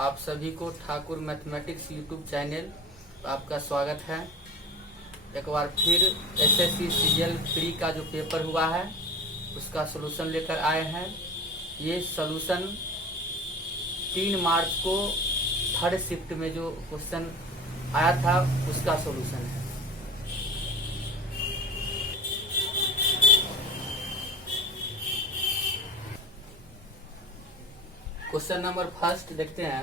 आप सभी को ठाकुर मैथमेटिक्स यूट्यूब चैनल आपका स्वागत है। एक बार फिर एसएससी सीजीएल 3 का जो पेपर हुआ है उसका सलूशन लेकर आए हैं। ये सलूशन 3 मार्च को थर्ड शिफ्ट में जो क्वेश्चन आया था उसका सलूशन है। क्वेश्चन नंबर फर्स्ट देखते हैं।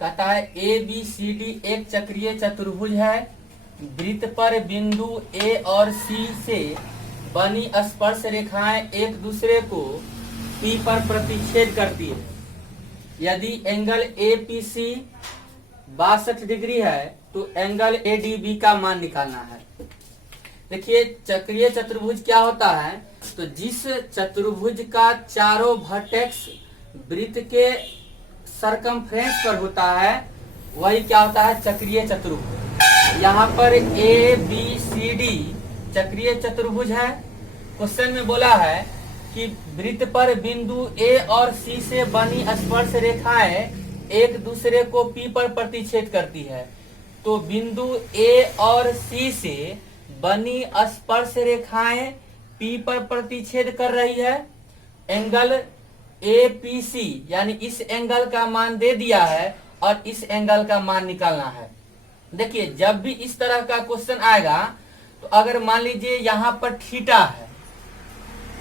कहता है ए बी सी डी एक चक्रीय चतुर्भुज है। वृत्त पर बिंदु ए और सी से बनी स्पर्श रेखाएं एक दूसरे को पी पर प्रतिच्छेद करती है। यदि angle A P C 62 degree है तो एंगल ए डी बी का मान निकालना है। देखिए चक्रीय चतुर्भुज क्या होता है, तो जिस चतुर्भुज का चारों वर्टेक्स वृत्त के सरकमफ्रेंस पर होता है वही क्या होता है, चक्रीय चतुर्भुज। यहाँ पर ए बी सी डी चक्रीय चतुर्भुज है। क्वेश्चन में बोला है कि वृत्त पर बिंदु ए और सी से बनी स्पर्श रेखाएं एक दूसरे को पी पर प्रतिच्छेद करती है। तो बिंदु ए और सी से बनी स्पर्श रेखाएं पी पर प्रतिच्छेद कर रही है। एंगल ए पी सी यानी इस एंगल का मान दे दिया है और इस एंगल का मान निकालना है। देखिए जब भी इस तरह का क्वेश्चन आएगा तो अगर मान लीजिए यहाँ पर थीटा है,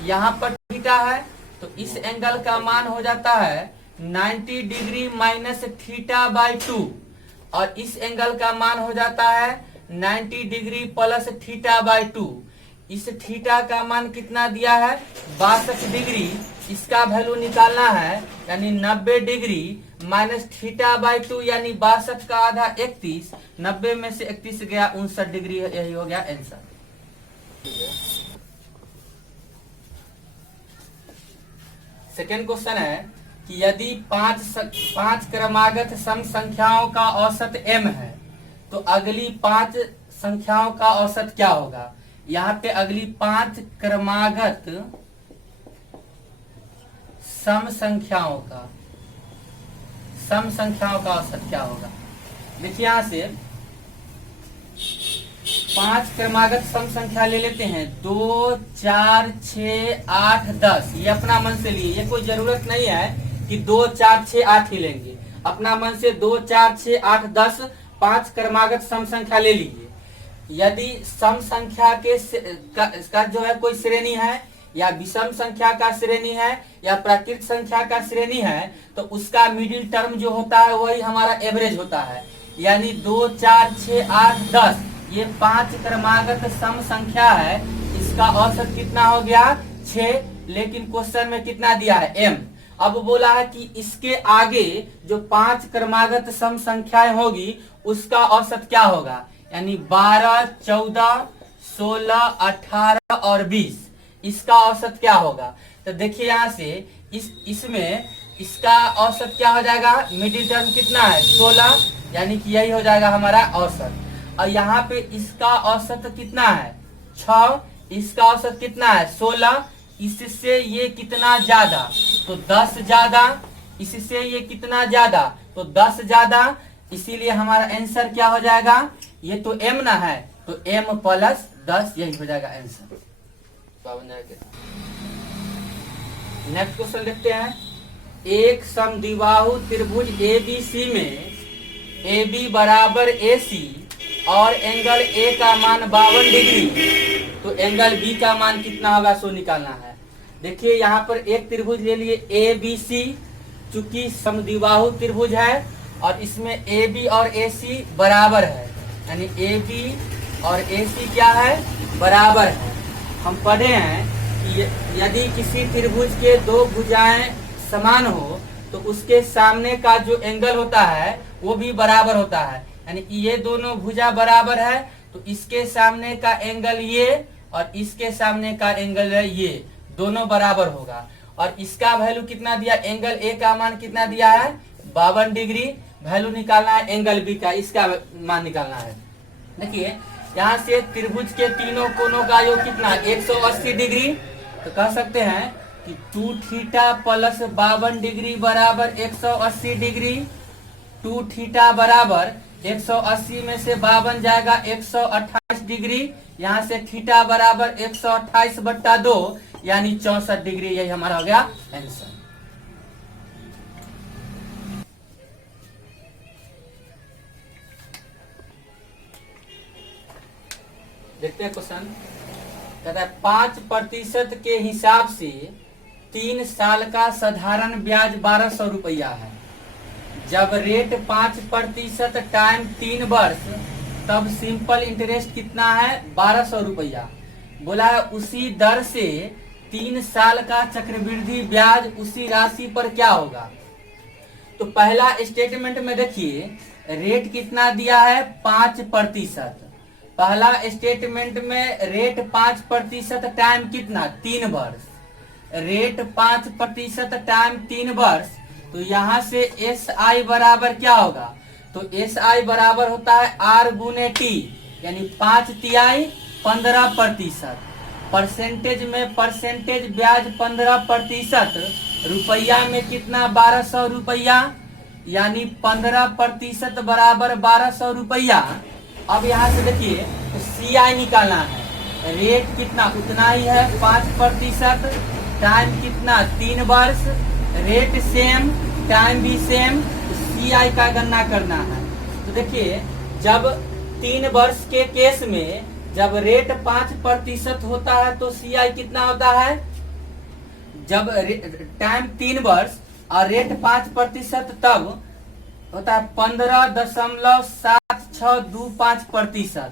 यहाँ पर थीटा है तो इस एंगल का मान हो जाता है 90 डिग्री माइनस थीटा बाई 2 और इस एंगल का मान हो जाता है 90 डिग्री प्लस थीटा बाई 2। इस थीटा का मान कितना दिया है, 62 डिग्री। इसका वैल्यू निकालना है यानी 90 डिग्री माइनस थीटा बाई 2 यानी 62 का आधा 31। 90 में से 31 गया 59 डिग्री, यही हो गया आंसर। सेकेंड क्वेश्चन है कि यदि पांच क्रमागत सम संख्याओं का औसत m है तो अगली 5 संख्याओं का औसत क्या होगा। यहाँ पे अगली 5 क्रमागत सम संख्याओं का औसत क्या होगा। देखिए यहाँ से 5 क्रमागत सम संख्या ले लेते हैं, 2 4 6 8 10। ये अपना मन से लिए, ये कोई जरूरत नहीं है कि 2 4 6 8 ही लेंगे। अपना मन से 2 4 6 8 10 5 क्रमागत सम संख्या ले लीजिए। यदि सम संख्या का जो है कोई श्रेणी है या विषम संख्या का श्रेणी है या प्राकृत संख्या का श्रेणी है तो उसका मिडिल टर्म जो होता है वही हमारा एवरेज होता है। यानी 2 4 6 8 10 ये 5 क्रमागत सम संख्या है। इसका औसत कितना हो गया 6, लेकिन क्वेश्चन में कितना दिया है m। अब बोला है कि इसके आगे जो 5 क्रमागत सम संख्याएं होगी उसका औसत क्या होगा, यानी 12 14 16 18 और 20। इसका औसत क्या होगा। तो देखिए यहाँ से इसमें इसका औसत क्या हो जाएगा, मिडिल टर्म कितना है 16 यानी कि यही हो जाएगा हमारा औसत। और यहाँ पे इसका औसत कितना है 6, इसका औसत कितना है 16। इससे ये कितना ज्यादा तो 10 ज्यादा, इससे ये कितना ज्यादा तो 10 ज्यादा। इसीलिए हमारा आंसर क्या हो जाएगा, ये तो m ना है तो m प्लस 10 यही हो जाएगा आंसर। नेक्स्ट क्वेश्चन देखते हैं। एक समद्विबाहु त्रिभुज ABC में AB बराबर AC और एंगल A का मान 52 डिग्री, तो एंगल B का मान कितना होगा सो निकालना है। देखिए यहाँ पर एक त्रिभुज ले लिए ABC, चूंकि समद्विबाहु त्रिभुज है और इसमें AB और AC बराबर है, यानी AB और AC क्या है बराबर है। हम पढ़े हैं कि यदि किसी त्रिभुज के दो भुजाएं समान हो तो उसके सामने का जो एंगल होता है वो भी बराबर होता है। यानी ये दोनों भुजा बराबर है तो इसके सामने का एंगल ये और इसके सामने का एंगल है ये, दोनों बराबर होगा। और इसका वैल्यू कितना दिया, एंगल ए का मान कितना दिया है 52 डिग्री। वैल्यू निकालना है एंगल बी का, इसका मान निकालना है। देखिए यहाँ से त्रिभुज के तीनों कोनों का योग कितना 180 डिग्री, तो कह सकते हैं कि 2 थीटा प्लस 52 डिग्री बराबर 180 डिग्री। 2 थीटा बराबर 180 में से 52 जाएगा 128 डिग्री। यहाँ से थीटा बराबर 128/2 यानी 64 डिग्री। यही हमारा हो गया आंसर। देखते हैं क्वेश्चन। कहता है 5% के हिसाब से 3 साल का साधारण ब्याज 1200 रुपया है। जब रेट 5% टाइम 3 वर्ष तब सिंपल इंटरेस्ट कितना है 1200 रुपया। बोला है उसी दर से 3 साल का चक्रवृद्धि ब्याज उसी राशि पर क्या होगा। तो पहला स्टेटमेंट में देखिए रेट कितना दिया है 5%। पहला स्टेटमेंट में रेट 5% टाइम कितना 3 वर्ष। रेट 5% टाइम 3 वर्ष, तो यहाँ से एस आई बराबर क्या होगा। तो एस आई बराबर होता है आर गुने टी, यानी 5/3 15%। परसेंटेज में परसेंटेज ब्याज 15%, रुपया में कितना 1200 रुपया, यानी 15% बराबर 1200 रुपया। अब यहाँ से देखिए तो सी आई निकालना है। रेट कितना उतना ही है 5%, टाइम कितना 3 वर्ष, रेट सेम टाइम भी सेम, तो सी आई का गणना करना है। तो देखिए जब 3 वर्ष के केस में जब रेट 5% होता है तो सी आई कितना होता है। जब टाइम 3 वर्ष और रेट 5% तब होता है 15.7625%।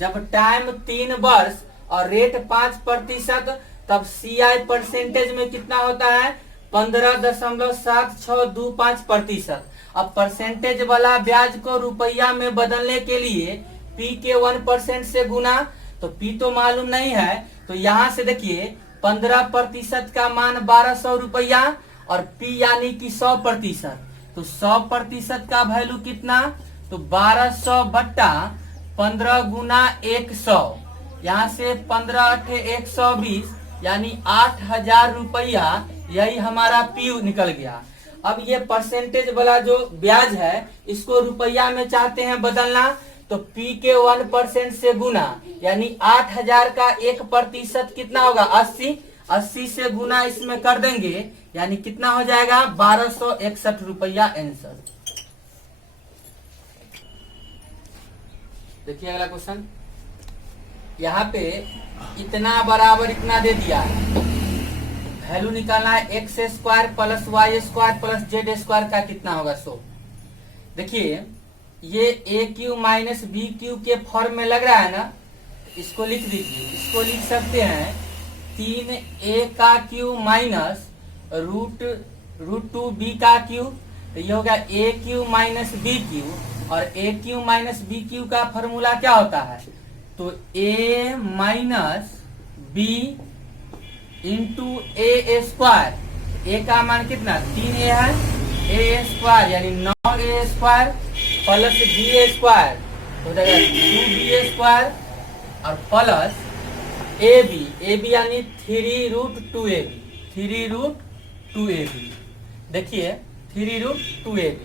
जब टाइम 3 वर्ष और रेट 5% तब सी आई परसेंटेज में कितना होता है 15.7625%। अब परसेंटेज वाला ब्याज को रुपया में बदलने के लिए पी के 1% से गुना, तो पी तो मालूम नहीं है, तो यहाँ से देखिए 15% का मान 1200 रुपया और पी यानी कि 100%, तो 100% का वैल्यू कितना, तो 1200/15 गुना 100, यहाँ से 15×8 = 120 यानी 8000 रुपया। यही हमारा पी निकल गया। अब ये परसेंटेज वाला जो ब्याज है इसको रुपया में चाहते हैं बदलना, तो पी के 1% से गुना, यानी 8000 का 1% कितना होगा 80, 80 से गुना इसमें कर देंगे, यानी कितना हो जाएगा 1261 रुपया आंसर। देखिए अगला क्वेश्चन। यहाँ पे इतना बराबर इतना दे दिया है, वैल्यू निकालना है x² + y² + z² का कितना होगा 100। देखिए ये AQ माइनस BQ के फॉर्म में लग रहा है ना, इसको लिख दीजिए। इसको लिख सकते हैं 3a का क्यू माइनस √2b का क्यू, तो ये होगा AQ माइनस BQ, और AQ माइनस BQ का फॉर्मूला क्या होता है, तो a minus b into a²। a का मान कितना 3a है, a² यानी 9a² प्लस b² हो जाएगा 2b² और प्लस ab यानी 3√2ab, 3√2ab। देखिए 3√2ab।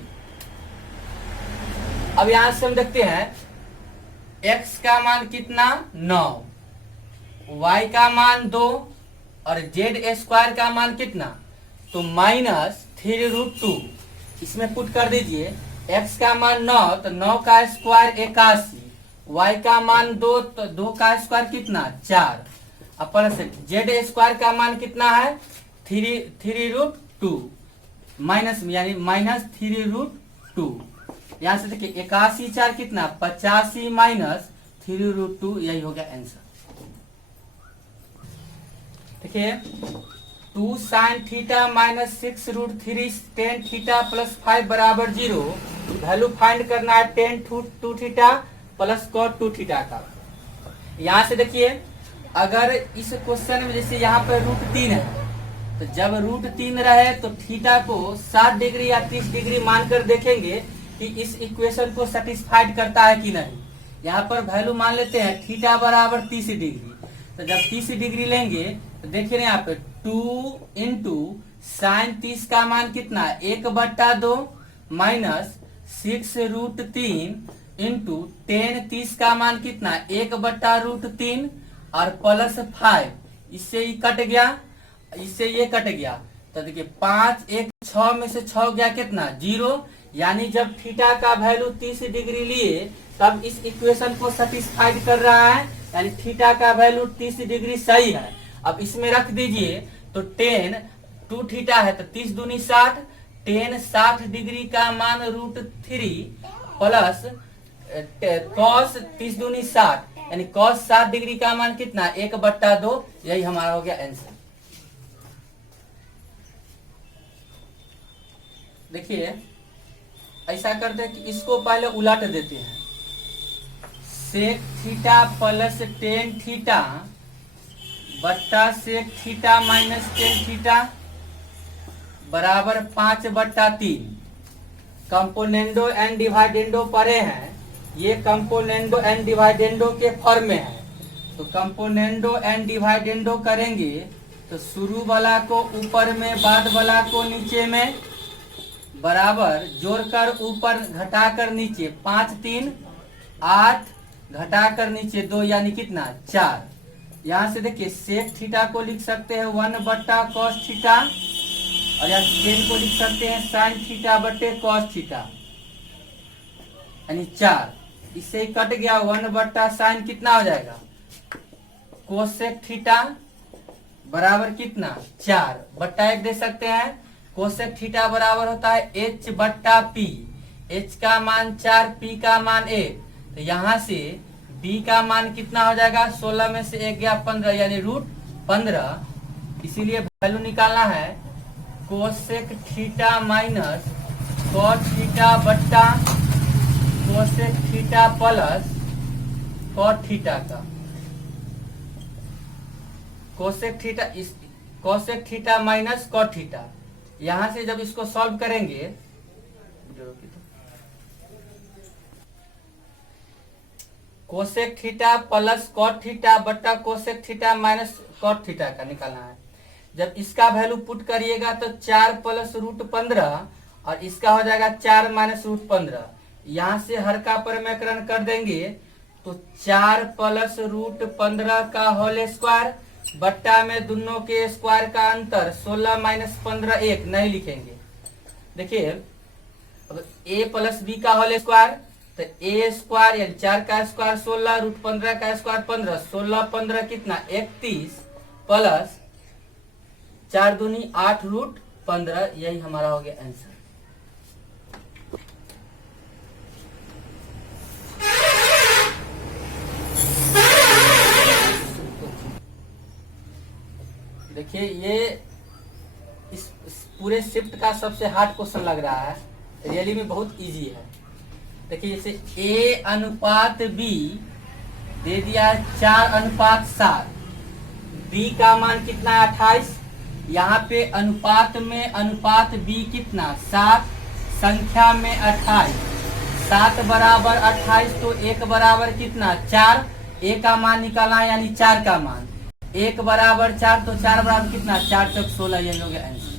अब यहां से हम देखते हैं x का मान कितना 9, y का मान 2 और z² का मान कितना, तो -3√2। इसमें पुट कर दीजिए। x का मान 9 तो 9 का स्क्वायर 81, y का मान 2 तो 2 का स्क्वायर कितना 4, अब प्लस z² का मान कितना है 3√2 माइनस यानी -3√2। यहाँ से देखिए 81 4 कितना 85 माइनस 3√2, यही हो गया आंसर। देखिए 2 sin theta minus 6√3 tan theta plus 5 बराबर 0। वैल्यू फाइंड करना है tan 2 theta plus cot 2 theta का। यहाँ से देखिए अगर इस क्वेश्चन में जैसे यहाँ पर √3 है, तो जब √3 रहे तो थीटा को 60 डिग्री या 30 डिग्री मानकर देखेंगे कि इस इक्वेशन को सेटिस्फाइड करता है कि नहीं। यहाँ पर वैल्यू मान लेते हैं थीटा बराबर 30 डिग्री, तो जब 30 डिग्री लेंगे तो देखिए ना यहाँ पे 2 इंटू साइन 30 का मान कितना 1/2 माइनस 6√3 इंटू टेन 30 का मान कितना 1/√3 और प्लस 5 इससे ये कट गया, इससे ये कट गया। तो देखिए 5 1 6 में से 6 गया कितना 0, यानी जब थीटा का वैल्यू 30 डिग्री लिए तब इस इक्वेशन को सेटिस्फाइड कर रहा है, यानी थीटा का वैल्यू 30 डिग्री सही है। अब इसमें रख दीजिए तो टेन 2 थीटा है तो 30 दूनी 60, टेन 60 डिग्री का मान √3 प्लस कॉस 30 दूनी 60, यानी कॉस 60 डिग्री का मान कितना 1/2। यही हमारा हो गया आंसर। देखिए ऐसा करते हैं कि इसको पहले उलट देते हैं, sec theta plus ten theta बट्टा sec theta minus ten theta बराबर 5/3। कंपोनेंडो एंड डिवाइडेंडो पढ़े हैं, ये कंपोनेंडो एंड डिवाइडेंडो के फॉर्म में है। तो कंपोनेंडो एंड डिवाइडेंडो करेंगे तो शुरू वाला को ऊपर में बाद वाला को नीचे में बराबर जोड़कर ऊपर घटाकर नीचे 5 3 8 घटाकर नीचे 2 यानी कितना 4। यहाँ से देखिए सेक थीटा को लिख सकते हैं 1/cos थीटा और यहाँ टेन को लिख सकते हैं साइन थीटा बटे कॉस थीटा यानी 4। इससे ही कट गया 1/sin कितना हो जाएगा कोसेक थीटा बराबर कितना 4/1 दे सकते हैं। कोसेक थीटा बराबर होता है h/p, h का मान 4 p का मान 1। तो यहाँ से b का मान कितना हो जाएगा 16 में से 1 गया 15 यानी √15। इसीलिए वैल्यू निकालना है cosec theta minus cot theta बट्टा cosec theta plus cot theta का cosec theta minus cot theta. यहां से जब इसको सॉल्व करेंगे cosec theta plus cot theta बट्टा cosec theta minus cot theta का निकालना है। जब इसका वैल्यू पुट करिएगा तो 4 प्लस √15 और इसका हो जाएगा 4 माइनस √15। यहां से हर का परिमेयकरण कर देंगे तो 4 प्लस √15 का होल स्क्वायर बट्टा में दोनों के स्क्वायर का अंतर 16 माइनस 15 1 नहीं लिखेंगे। देखिए अब a प्लस बी का होल स्क्वायर तो a स्क्वायर यानी 4 का स्क्वायर 16 √15 का स्क्वायर 15, 16 15 कितना 31 प्लस 4 दूनी 8 √15। यही हमारा हो गया आंसर। देखिए ये इस पूरे शिफ्ट का सबसे हार्ड क्वेश्चन लग रहा है, रियली में बहुत इजी है। देखिए जैसे a अनुपात b दे दिया 4:7, b का मान कितना है 28। यहाँ पे अनुपात में अनुपात b कितना 7, संख्या में 28, 7 बराबर 28 तो 1 बराबर कितना 4, a का मान निकालना है यानी 4 का मान 1 बराबर 4 तो 4 बराबर कितना 4 चौक 16। यही हो गया आंसर।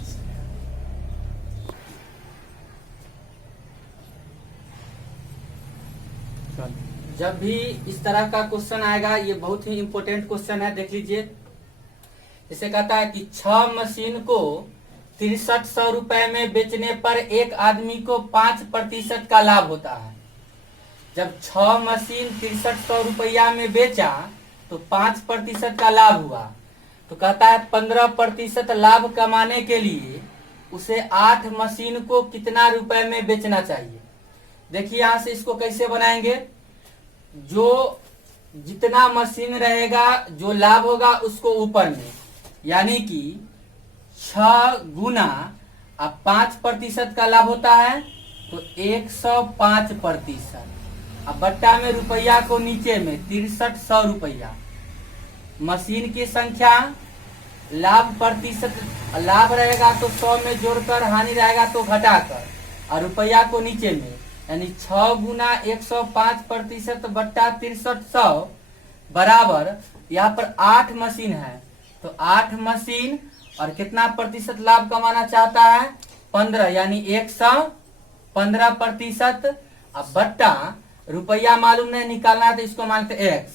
जब भी इस तरह का क्वेश्चन आएगा ये बहुत ही इंपॉर्टेंट क्वेश्चन है, देख लीजिए। इसे कहता है कि 6 मशीन को 6300 रुपए में बेचने पर एक आदमी को 5% का लाभ होता है। जब 6 मशीन 6300 रुपया में बेचा तो 5% का लाभ हुआ। तो कहता है 15% लाभ कमाने के लिए उसे 8 मशीन को कितना रुपए में बेचना चाहिए। देखिए यहां से इसको कैसे बनाएंगे, जो जितना मशीन रहेगा जो लाभ होगा उसको ऊपर में, यानी कि 6 गुना अब 5% का लाभ होता है तो 105%। अब बट्टा में रुपया को नीचे में 6300 रुपया, मशीन की संख्या लाभ प्रतिशत, लाभ रहेगा तो 100 में जोड़कर, हानि रहेगा तो घटाकर, और रुपया को नीचे में, यानी 6 गुना 105% बट्टा 6300 बराबर यहाँ पर 8 मशीन है तो 8 मशीन और कितना प्रतिशत लाभ कमाना चाहता है 15, यानी 115%। अब बट्टा रुपया मालूम नहीं निकालना है तो इसको मानते एक्स,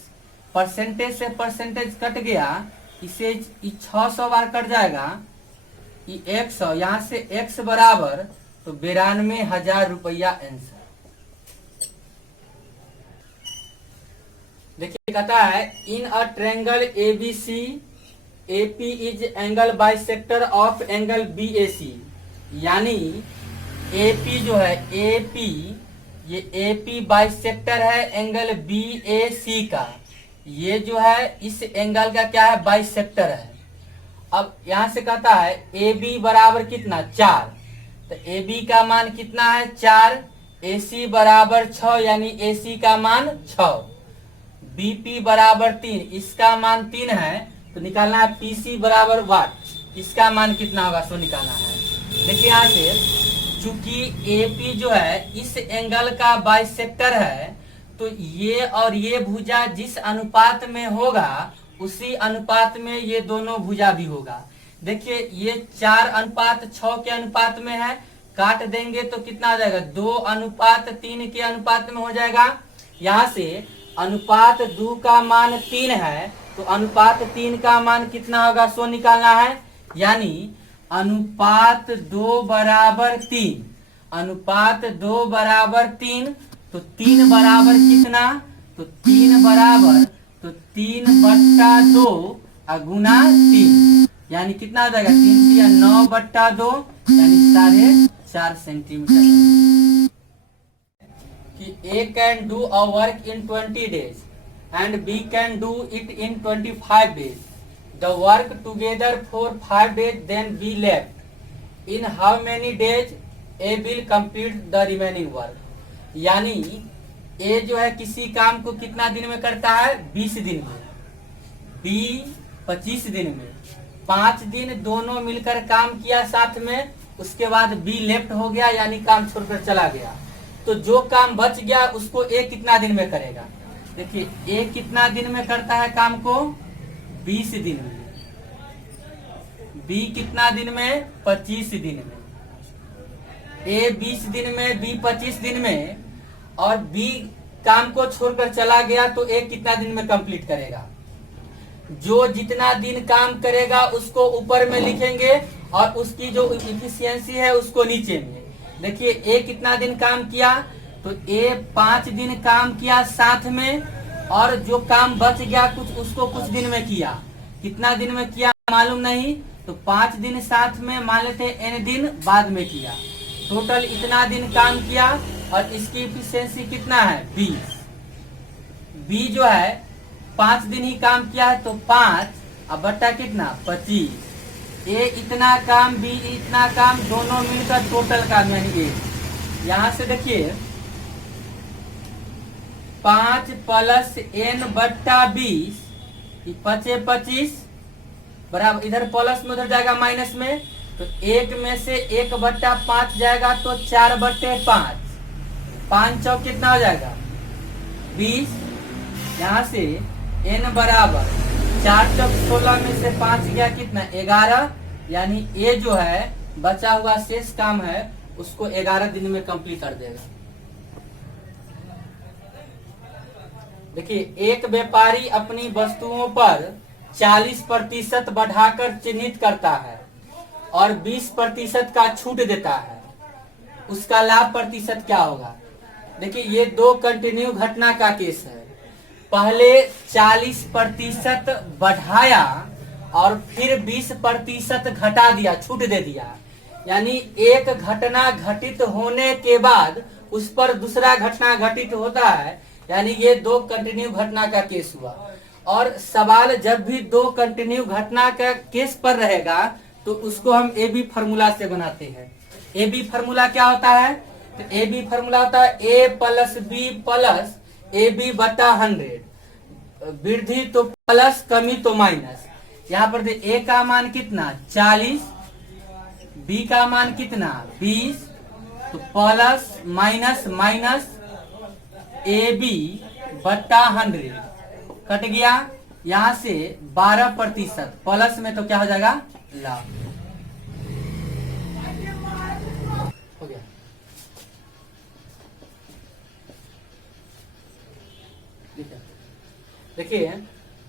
परसेंटेज से परसेंटेज कट गया, इसे 600 बार कट जाएगा, ये 100, यहाँ से एक्स बराबर तो 92,000 रुपया आंसर। देखिए कहता है in a triangle ABC AP is angle bisector of angle BAC, यानी एपी जो है एपी, ये एपी बाइसेक्टर है एंगल बीएसी का, ये जो है इस एंगल का क्या है बाइसेक्टर है। अब यहां से कहता है ए बी बराबर कितना 4, तो ए बी का मान कितना है 4, AC बराबर 6, यानी AC का मान 6, BP बराबर 3, इसका मान 3 है, तो निकालना है PC बराबर वाट, इसका मान कितना होगा सो निकालना है। देखिए यहाँ से चूंकि AP जो है इस एंगल का बाइसेक्टर है, तो ये और ये भुजा जिस अनुपात में होगा उसी अनुपात में ये दोनों भुजा भी होगा। देखिए ये 4:6 के अनुपात में है, काट देंगे तो कितना आ जाएगा 2:3 के अनुपात में हो जाएगा। यहाँ से अनुपात 2 का मान 3 है, तो अनुपात 3 का मान कितना होगा सो निकालना है, यानी अनुपात 2 बराबर 3, अनुपात 2 बराबर 3, तो 3 बराबर कितना, तो 3 बराबर तो 3/2 गुना 3, यानी कितना आ जाएगा 3 या 9/2, यानी 4.5 सेंटीमीटर। कि A can do a work in 20 days and B can do it in 25 days. The work together for 5 days, then B left. In how many days A will complete the remaining work? यानी A जो है किसी काम को कितना दिन में करता है 20 दिन में, B 25 दिन में, 5 दिन दोनों मिलकर काम किया साथ में, उसके बाद B लेफ्ट हो गया यानी काम छोड़कर चला गया, तो जो काम बच गया उसको A कितना दिन में करेगा। देखिए A कितना दिन में करता है काम को 20 दिन में, B कितना दिन में 25 दिन में, A 20 दिन में B 25 दिन में, और B काम को छोड़कर चला गया तो A कितना दिन में कंप्लीट करेगा। जो जितना दिन काम करेगा उसको ऊपर में लिखेंगे और उसकी जो इफिशियंसी है उसको नीचे में। देखिए A कितना दिन काम किया, तो A 5 दिन काम किया साथ में, और जो काम बच गया कुछ उसको कुछ दिन में किया, कितना दिन में किया मालूम नहीं, तो 5 दिन साथ में मान लेते N दिन बाद में किया, टोटल इतना दिन काम किया, और इसकी इफिशियंसी कितना है 20। B जो है 5 दिन ही काम किया है, तो 5 अब बट्टा कितना 25, A इतना काम B इतना काम, दोनों मिलकर टोटल काम यानी 1। यहाँ से देखिए 5 + N/20, 25 बराबर, इधर प्लस में उधर जाएगा माइनस में, तो 1 में से 1/5 जाएगा तो 4/5, 5 चौक कितना हो जाएगा 20। यहाँ से N बराबर 4 चौक 16 में से 5 गया कितना 11, यानी A जो है बचा हुआ शेष काम है उसको 11 दिन में कंप्लीट कर देगा। देखिए एक व्यापारी अपनी वस्तुओं पर 40% बढ़ाकर चिन्हित करता है और 20% का छूट देता है, उसका लाभ प्रतिशत क्या होगा। देखिए ये 2 कंटिन्यू घटना का केस है, पहले 40% बढ़ाया और फिर 20% घटा दिया, छूट दे दिया, यानी एक घटना घटित होने के बाद उस पर दूसरा घटना घटित होता है, यानी ये 2 कंटिन्यू घटना का केस हुआ। और सवाल जब भी 2 कंटिन्यू घटना का केस पर रहेगा तो उसको हम ए बी फार्मूला से बनाते हैं। ए बी फार्मूला क्या होता है, तो ए बी फार्मूला होता है A + B + AB बटा 100, वृद्धि तो प्लस कमी तो माइनस। यहाँ पर A का मान कितना 40, B का मान कितना 20, तो प्लस माइनस माइनस AB बटा 100 कट गया, यहाँ से 12%, प्लस में तो क्या हो जाएगा लाभ। हो गया। देखिए,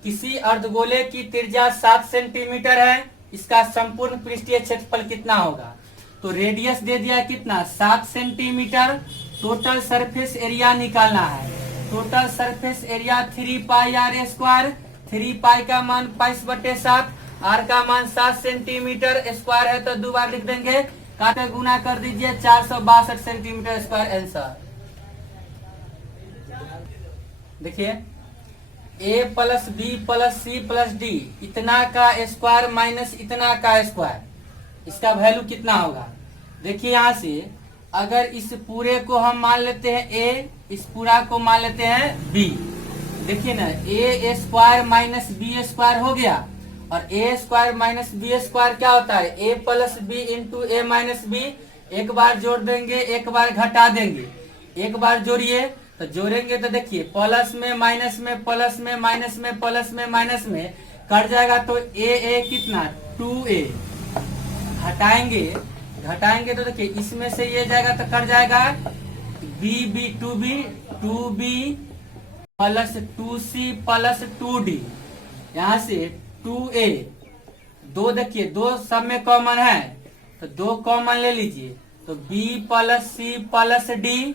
किसी अर्धगोले की त्रिज्या 7 सेंटीमीटर है, इसका संपूर्ण पृष्ठीय क्षेत्रफल कितना होगा? तो रेडियस दे दिया कितना 7 सेंटीमीटर, टोटल सरफेस एरिया निकालना है। Total surface area 3 pi r square, 3 pi का मान 22/7, आर का मान 7 सेंटीमीटर स्क्वायर है तो 2 बार लिख देंगे, काटे गुना कर दीजिए 462 सेंटीमीटर स्क्वायर आंसर। देखिए, a plus B plus C plus D इतना का स्क्वायर माइनस इतना का स्क्वायर, इसका वैल्यू कितना होगा? देखिए, यहाँ से अगर इस पूरे को हम मान लेते हैं a, इस पूरा को मान लेते हैं b, देखिए ना, a square minus B square हो गया, और a square minus B square क्या होता है? a plus B into A minus B. एक बार जोड़ देंगे, एक बार घटा देंगे। एक बार जोड़िए तो जोड़ेंगे तो देखिए प्लस में माइनस में प्लस में माइनस में प्लस में माइनस में कट जाएगा, तो ए कितना 2a। घटाएंगे तो देखिए इसमें से ये जाएगा तो कट जाएगा b 2b plus 2c plus 2d, यहाँ से 2a, दो देखिए दो सब में कॉमन है तो 2 कॉमन ले लीजिए, तो b plus C plus D,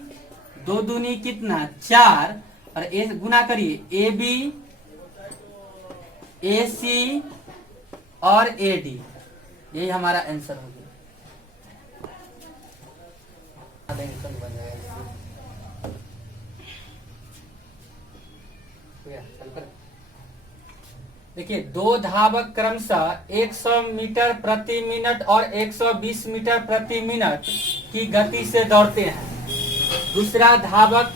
2 दूनी कितना 4, और ए गुना करिए ए बी ए सी और ए डी, यही हमारा आंसर हो गया। देखिए, 2 धावक क्रमशः 100 मीटर प्रति मिनट और 120 मीटर प्रति मिनट की गति से दौड़ते हैं। दूसरा धावक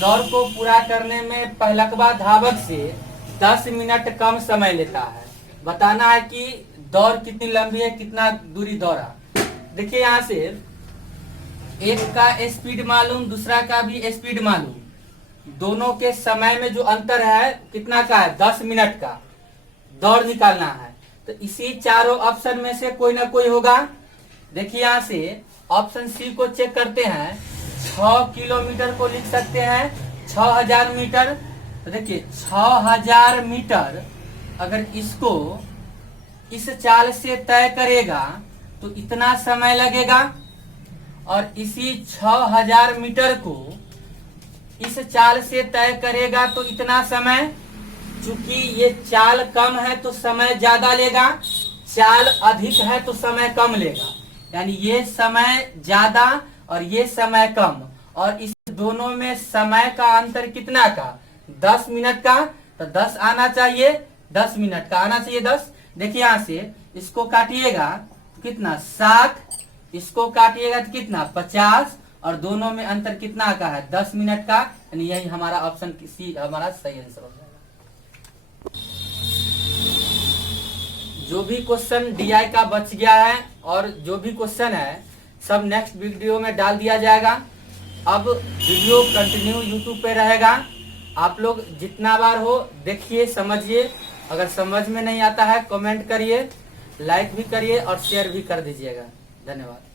दौड़ को पूरा करने में पहलकवा धावक से 10 मिनट कम समय लेता है। बताना है कि दौड़ कितनी लंबी है, कितना दूरी दौड़ा। देखिए, यहाँ से एक का स्पीड मालूम, दूसरा का भी स्पीड मालूम, दोनों के समय में जो अंतर है कितना का है 10 मिनट का, दौड़ निकालना है। तो इसी चारों ऑप्शन में से कोई ना कोई होगा। देखिए, यहाँ से ऑप्शन सी को चेक करते हैं, 6 किलोमीटर को लिख सकते हैं 6000 मीटर। तो देखिए 6000 मीटर अगर इसको इस चाल से तय करेगा तो इतना समय लगेगा, और इसी 6000 मीटर को इस चाल से तय करेगा तो इतना समय। चूंकि ये चाल कम है तो समय ज्यादा लेगा, चाल अधिक है तो समय कम लेगा, यानी ये समय ज्यादा और ये समय कम, और इस दोनों में समय का अंतर कितना का 10 मिनट का, तो 10 आना चाहिए, 10 मिनट का आना चाहिए 10। देखिए, यहाँ से इसको काटिएगा तो कितना 60, इसको काटिएगा तो कितना 50, और दोनों में अंतर कितना का है 10 मिनट का, यानी यही हमारा ऑप्शन सी हमारा सही आंसर हो जाएगा। जो भी क्वेश्चन डीआई का बच गया है और जो भी क्वेश्चन है सब नेक्स्ट वीडियो में डाल दिया जाएगा। अब वीडियो कंटिन्यू यूट्यूब पे रहेगा, आप लोग जितना बार हो देखिए, समझिए। अगर समझ में नहीं आता है कमेंट करिए, लाइक भी करिए और शेयर भी कर दीजिएगा। धन्यवाद।